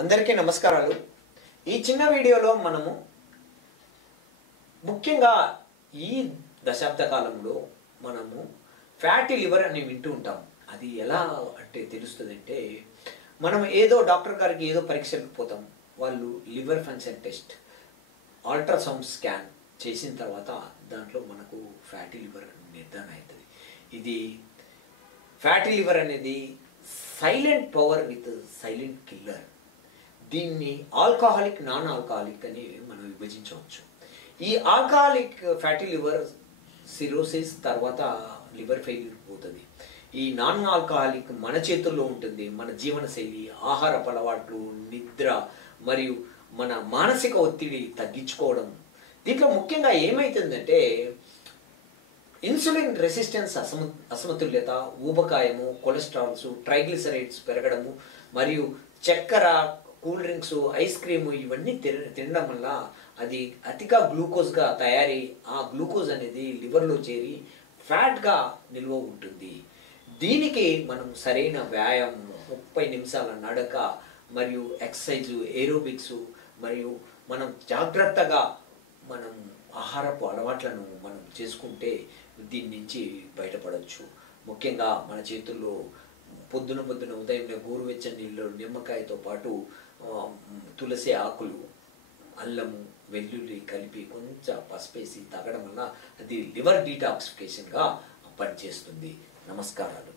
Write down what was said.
అందరికీ నమస్కారాలు। ఈ చిన్న వీడియోలో మనము ముఖ్యంగా ఈ దశాబ్ద కాలంలో మనము ఫ్యాటీ లివర్ అని వింటూ ఉంటాం। అది ఎలా అంటే తెలుస్తుందంటే మనం ఏదో డాక్టర్ గారికి ఏదో పరీక్షలకు పోతాం, వాళ్ళు liver function test ultrasound scan చేసిన తర్వాత దాంట్లో మనకు ఫ్యాటీ లివర్ నిర్ధారణ అవుతుంది। ఇది ఫ్యాటీ లివర్ అనేది silent power with silent killer. దీన్ని ఆల్కహాలిక్ నాన్ ఆల్కహాలిక్ అని మనం విభజించవచ్చు। ఈ ఆల్కహాలిక్ ఫ్యాటీ లివర్ సిరోసిస్ తర్వాత లివర్ ఫెయిల్యూర్ పోతుంది। ఈ నాన్ ఆల్కహాలిక్ మన చేతుల్లో ఉంటుంది। మన జీవనశైలి, ఆహారపు అలవాట్లు, నిద్ర మరియు మన మానసిక ఒత్తిడి తగ్గించుకోవడం। దీంట్లో ముఖ్యంగా ఏమవుతుందంటే ఇన్సులిన్ రెసిస్టెన్స్ అసమతుల్యత, ఊబకాయము, కొలెస్ట్రాల్స్, ట్రైగ్లిసరైడ్స్ పెరగడము మరియు చక్కెర, కూల్ డ్రింక్స్, ఐస్ క్రీము ఇవన్నీ తినడం వల్ల అది అతిగా గ్లూకోజ్గా తయారీ ఆ గ్లూకోజ్ అనేది లివర్లో చేరి ఫ్యాట్గా నిల్వ ఉంటుంది। దీనికి మనం సరైన వ్యాయామం, 30 నిమిషాల నడక మరియు ఎక్సర్సైజు, ఏరోబిక్స్ మరియు మనం జాగ్రత్తగా మనం ఆహారపు అలవాట్లను మనం చేసుకుంటే దీని నుంచి బయటపడవచ్చు। ముఖ్యంగా మన చేతుల్లో పొద్దున ఉదయం గోరువెచ్చని నీళ్ళు, నిమ్మకాయతో పాటు తులసి ఆకులు, అల్లము, వెల్లుల్లి కలిపి కొంచెం పసుపేసి తాగడం వల్ల అది లివర్ డీటాక్సిఫికేషన్గా పనిచేస్తుంది। నమస్కారాలు।